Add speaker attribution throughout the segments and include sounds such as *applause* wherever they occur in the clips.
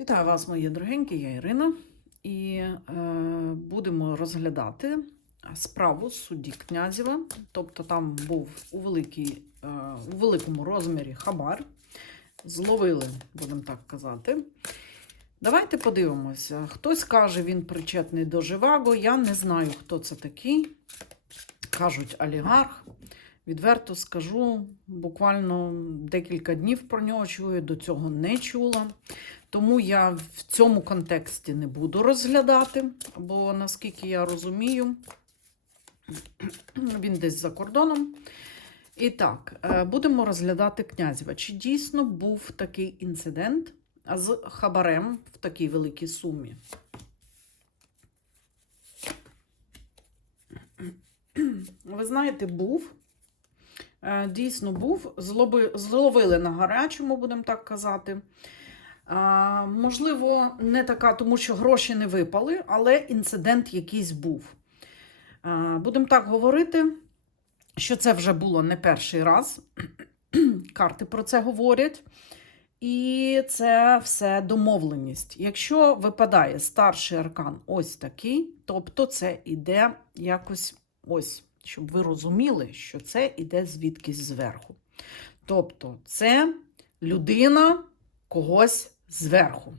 Speaker 1: Вітаю вас, мої дорогенькі, я Ірина, і е, будемо розглядати справу судді Князєва. Тобто там був у, великій, е, у великому розмірі хабар. Зловили, будемо так казати. Давайте подивимося. Хтось каже, він причетний до Живаго. Я не знаю, хто це такий. Кажуть, олігарх. Відверто скажу, буквально декілька днів про нього чую, до цього не чула. Тому я в цьому контексті не буду розглядати, бо наскільки я розумію, *clears throat* він десь за кордоном. І так, е, будемо розглядати Князєва. Чи дійсно був такий інцидент з хабарем в такій великій сумі? *clears throat* Ви знаєте, був. Е, Дійсно був. Зловили на гарячому, будемо так казати. А, можливо, не така, тому що гроші не випали, але інцидент якийсь був. А, будемо так говорити, що це вже було не перший раз. *clears throat* Карти про це говорять. І це все домовленість. Якщо випадає старший аркан ось такий, тобто це іде якось ось, щоб ви розуміли, що це іде звідкись зверху. Тобто, це людина когось зверху.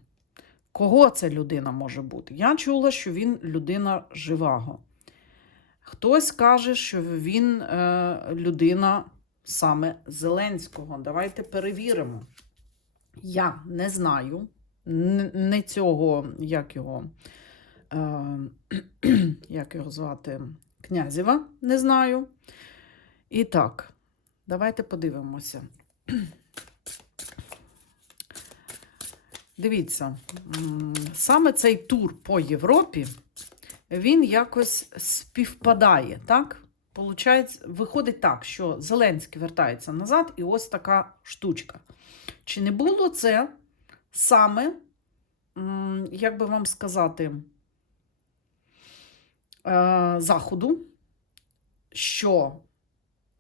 Speaker 1: Кого ця людина може бути? Я чула, що він людина живаго. Хтось каже, що він е, людина саме Зеленського. Давайте перевіримо. Я не знаю не цього, як його, е, *clears throat* як його звати, Князєва, не знаю. І так, давайте подивимося. *clears throat* Дивіться, саме цей тур по Європі, він якось співпадає, так? Получається, виходить так, що Зеленський вертається назад, і ось така штучка. Чи не було це саме, як би вам сказати, заходу, що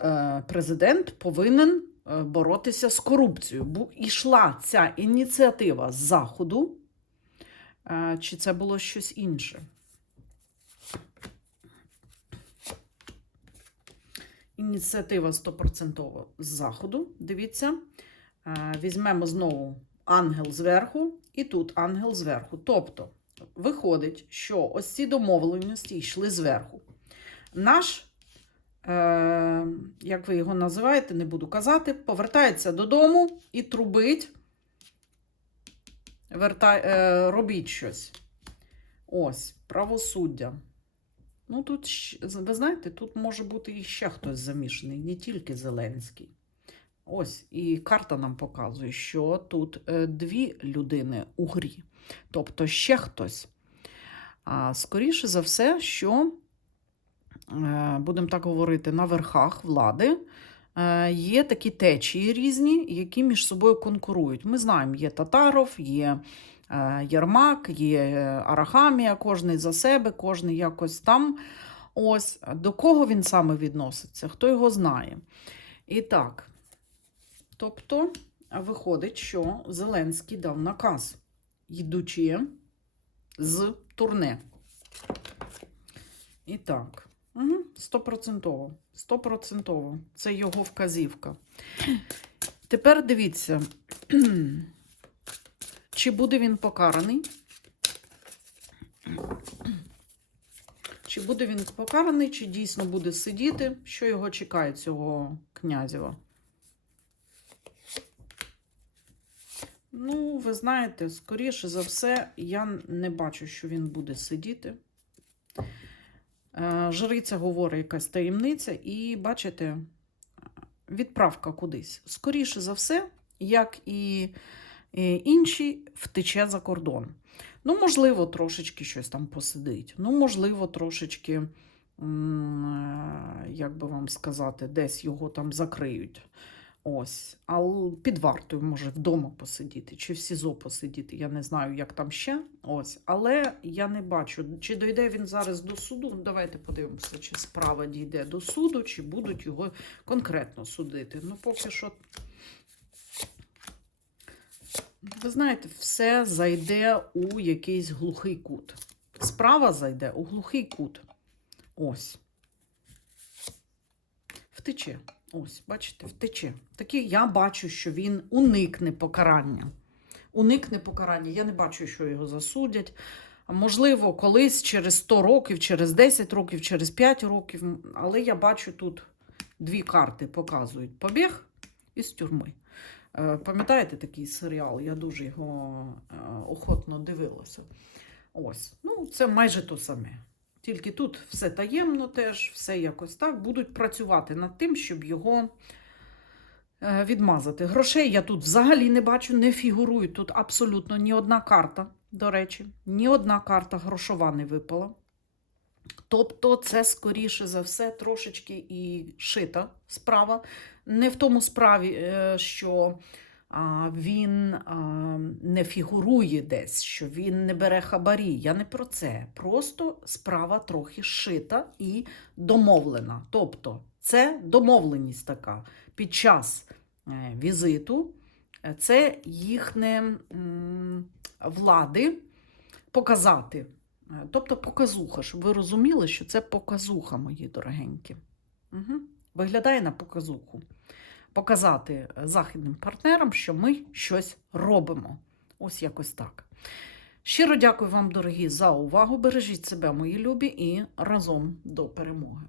Speaker 1: е, президент повинен е, боротися з корупцією? Бо йшла ця ініціатива з заходу, е, чи це було щось інше? Ініціатива 100% з заходу. Дивіться. Е, Візьмемо знову ангел зверху, і тут ангел зверху. Тобто, виходить, що ось ці домовленості йшли зверху. Наш, е, як ви його називаєте, не буду казати, повертається додому і трубить, вертай, е, робіть щось. Ось, правосуддя. Ну, тут, ви знаєте, тут може бути і ще хтось замішаний, не тільки Зеленський. Ось, і карта нам показує, що тут е, дві людини у грі, тобто ще хтось. А скоріше за все, що, е, будемо так говорити, на верхах влади е, є такі течії різні, які між собою конкурують. Ми знаємо, є Татаров, є Єрмак, є Арахамія, кожний за себе, кожний якось там. Ось до кого він саме відноситься, хто його знає. І так. Тобто, виходить, що Зеленський дав наказ, йдучи з турне. І так, стопроцентово. Стопроцентово. Це його вказівка. Тепер дивіться, чи буде він покараний? Чи буде він покараний, чи дійсно буде сидіти? Що його чекає цього князєва? Ну, ви знаєте, скоріше за все, я не бачу, що він буде сидіти. Е, Жриця говорить якась таємниця, і бачите, відправка кудись. Скоріше за все, як і інші, втече за кордон. Ну, можливо, трошечки щось там посидить. Ну, можливо, трошечки, е, як би вам сказати, десь його там закриють. Ось, а під вартою може вдома посидіти, чи в СІЗО посидіти. Я не знаю, як там ще. Ось, але я не бачу, чи дойде він зараз до суду. Ну, Давайте подивимося, чи справа дійде до суду, чи будуть його конкретно судити. Ну, поки що. ви знаєте, все зайде у якийсь глухий кут. Справа зайде у глухий кут. Ось. Втече. Ось, бачите, втече. Такі я бачу, що він уникне покарання. Уникне покарання. Я не бачу, що його засудять. Можливо, колись через 100 років, через 10 років, через 5 років. Але я бачу тут дві карти показують побіг із тюрми. Е, Пам'ятаєте такий серіал? Я дуже його е, охотно дивилася. Ось, ну, це майже то саме. Тільки тут все таємно теж, все якось так. Будуть працювати над тим, щоб його е, відмазати. Грошей я тут взагалі не бачу, не фігурує тут абсолютно ні одна карта, до речі, ні одна карта грошова не випала. Тобто, це, скоріше за все, трошечки і шита справа. Не в тому справі, е, що він не фігурує десь, що він не бере хабарі. Я не про це. Просто справа трохи шита і домовлена. Тобто, це домовленість така під час е, візиту. е, Це їхне влади показати. Е, Тобто показуха, щоб ви розуміли, що це показуха, мої дорогенькі. Угу. Виглядає на показуху. Показати е, західним партнерам, що ми щось робимо. Ось якось так. Щиро дякую вам, дорогі, за увагу. Бережіть себе, мої любі, і разом до перемоги.